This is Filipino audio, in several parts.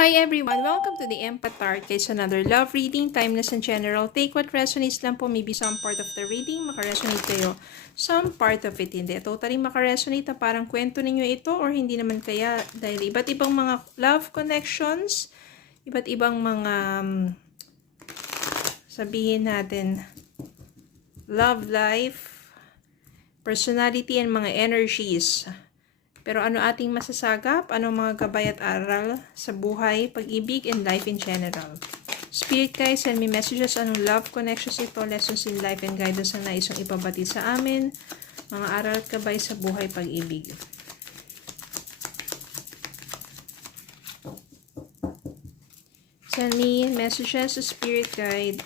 Hi everyone! Welcome to the Empath Arc. It's another love reading, timeless and general. Take what resonates lang po. Maybe some part of the reading makaresonate kayo. Some part of it hindi. Totally makaresonate na parang kwento ninyo ito or hindi naman kaya dahil iba't ibang mga love connections, iba't ibang mga sabihin natin love life, personality and mga energies. Pero ano ating masasagap? Anong mga gabay at aral sa buhay, pag-ibig, and life in general? Spirit guys, send me messages. Anong love connections ito? Lessons in life and guidance ang naisong ipabati sa amin. Mga aral at gabay sa buhay, pag-ibig. Send me messages to Spirit Guide.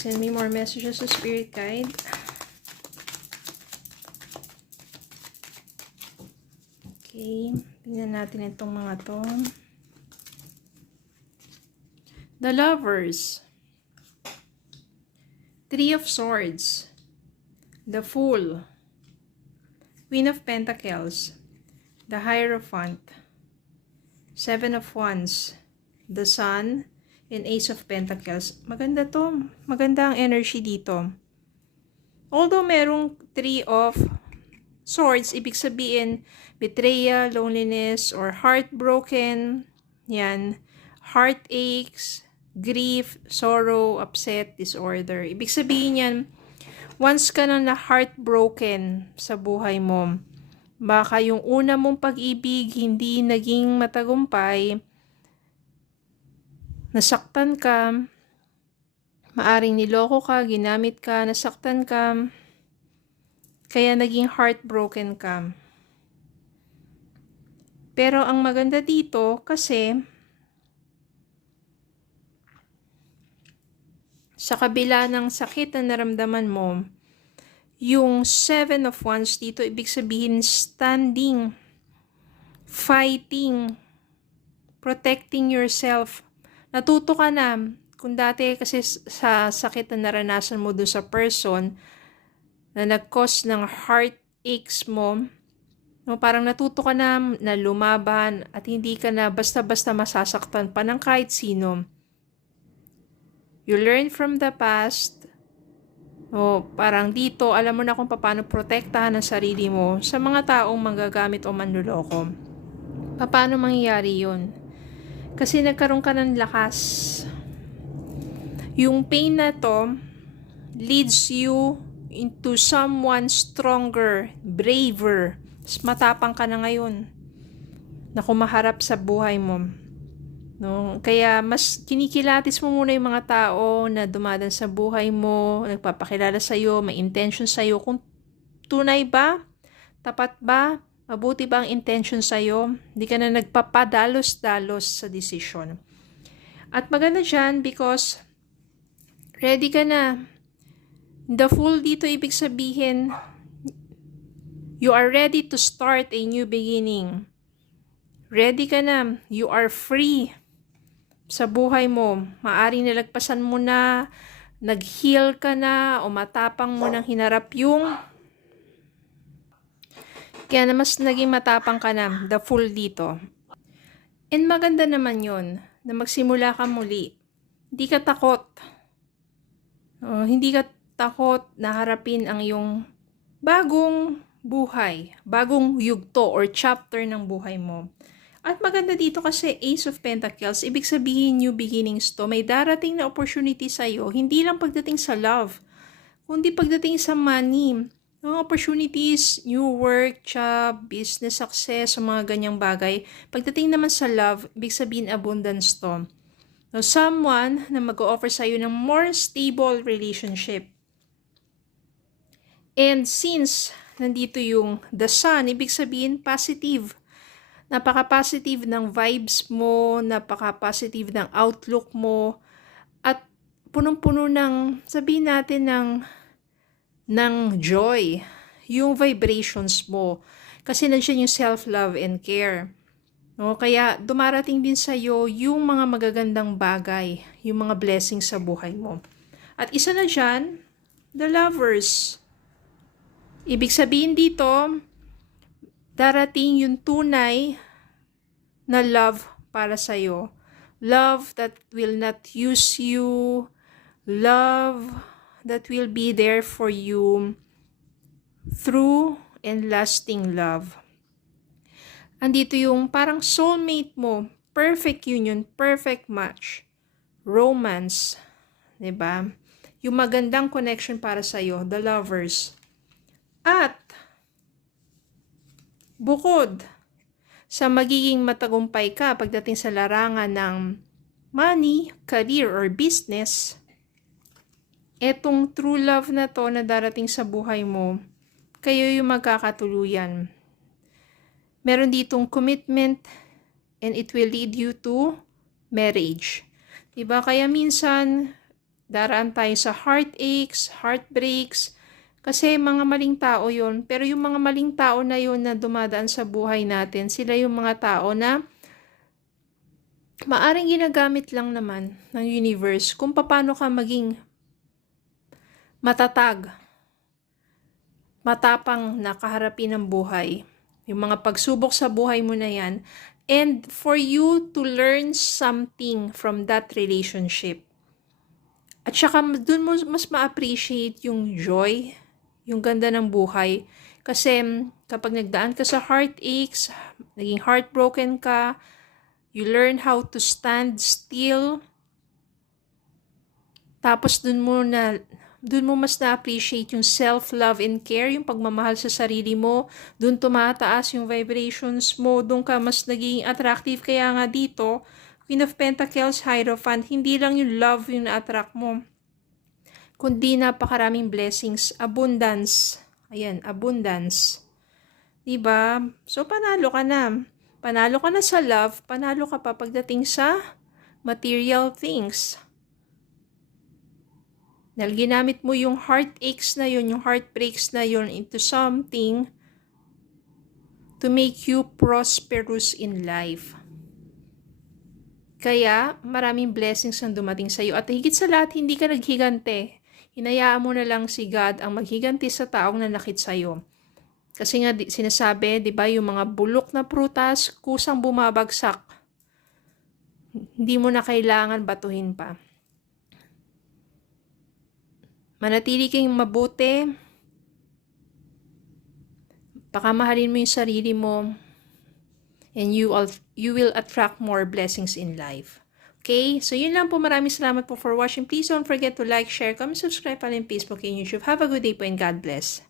Send me more messages to Spirit Guide. Okay, tingnan natin itong mga to. The Lovers. Three of Swords. The Fool. Queen of Pentacles. The Hierophant. Seven of Wands. The Sun. And Ace of Pentacles. Maganda to. Maganda ang energy dito. Although merong Three of Swords, ibig sabihin, betrayal, loneliness, or heartbroken. Yan. Heartaches, grief, sorrow, upset, disorder. Ibig sabihin yan, once ka na heartbroken sa buhay mo, baka yung una mong pag-ibig hindi naging matagumpay, nasaktan ka, maaring niloko ka, ginamit ka, nasaktan ka, kaya naging heartbroken ka. Pero ang maganda dito kasi sa kabila ng sakit na naramdaman mo, yung Seven of Wands dito, ibig sabihin standing, fighting, protecting yourself. Natuto ka na. Kung dati kasi sa sakit na naranasan mo dun sa person na nag-cause ng heartaches mo, no, parang natuto ka na lumaban at hindi ka na basta-basta masasaktan pa ng kahit sino. You learn from the past. O, parang dito, alam mo na kung paano protektahan ang sarili mo sa mga taong manggagamit o manluloko. Paano mangyayari yun? Kasi nagkaroon ka ng lakas. Yung pain na to leads you into someone stronger, braver. Matapang ka na ngayon na kumaharap sa buhay mo. No? Kaya mas kinikilatis mo muna yung mga tao na dumadaan sa buhay mo, nagpapakilala sa'yo, may intention sa'yo. Kung tunay ba? Tapat ba? Mabuti ba ang intention sa'yo? Hindi ka na nagpapadalos-dalos sa decision. At maganda dyan because ready ka na. The Fool dito ibig sabihin, you are ready to start a new beginning. Ready ka na. You are free sa buhay mo. Maaring nalagpasan mo na, nag-heal ka na, o matapang mo nang hinarap yung kaya na mas naging matapang ka na, the Fool dito. And maganda naman yun, na magsimula ka muli. Hindi ka takot. Hindi ka takot na harapin ang iyong bagong buhay, bagong yugto or chapter ng buhay mo. At maganda dito kasi Ace of Pentacles, ibig sabihin new beginnings to. May darating na opportunity sa'yo, hindi lang pagdating sa love, kundi pagdating sa money. Opportunities, new work, job, business success, mga ganyang bagay. Pagdating naman sa love, ibig sabihin abundance to. Now, someone na mag-o-offer sa'yo ng more stable relationship. And since nandito yung the Sun, ibig sabihin positive. Napaka-positive ng vibes mo, napaka-positive ng outlook mo, at punong-puno ng, sabihin natin ng joy yung vibrations mo. Kasi nandiyan yung self-love and care. No? Kaya dumarating din sa'yo yung mga magagandang bagay, yung mga blessings sa buhay mo. At isa na dyan, the lovers. Ibig sabihin dito, darating yung tunay na love para sa'yo. Love that will not use you. Love that will be there for you. True and lasting love. Andito yung parang soulmate mo. Perfect union, perfect match. Romance. 'Di ba? Yung magandang connection para sa'yo, the lovers. At, bukod sa magiging matagumpay ka pagdating sa larangan ng money, career, or business, etong true love na to na darating sa buhay mo, kayo yung magkakatuluyan. Meron ditong commitment and it will lead you to marriage. Diba? Kaya minsan, daraan tayo sa heartaches, heartbreaks, kasi mga maling tao yon. Pero yung mga maling tao na yon na dumadaan sa buhay natin, sila yung mga tao na maaring ginagamit lang naman ng universe kung paano ka maging matatag, matapang na kaharapin ng buhay. Yung mga pagsubok sa buhay mo na yan. And for you to learn something from that relationship. At saka dun mo mas ma-appreciate yung joy, yung ganda ng buhay. Kasi kapag nagdaan ka sa heartaches, naging heartbroken ka, you learn how to stand still. Tapos dun mo mas na-appreciate yung self-love and care, yung pagmamahal sa sarili mo. Dun tumataas yung vibrations mo. Dun ka mas naging attractive. Kaya nga dito, Queen of Pentacles, Hierophant, hindi lang yung love yung na-attract mo, kundi napakaraming blessings, abundance. Ayan, abundance. Diba? So, panalo ka na. Panalo ka na sa love, panalo ka pa pagdating sa material things. Dahil ginamit mo yung heartaches na yun, yung heartbreaks na yun into something to make you prosperous in life. Kaya, maraming blessings ang dumating sa iyo. At higit sa lahat, hindi ka naghigante. Hinayaan mo na lang si God ang maghiganti sa taong nanakit sa iyo. Kasi nga, sinasabi, di ba, yung mga bulok na prutas, kusang bumabagsak. Hindi mo na kailangan batuhin pa. Manatili kang mabuti. Pakamahalin mo yung sarili mo. And you will attract more blessings in life. Okay? So, yun lang po. Maraming salamat po for watching. Please don't forget to like, share, comment, subscribe pa rin Facebook and YouTube. Have a good day po and God bless.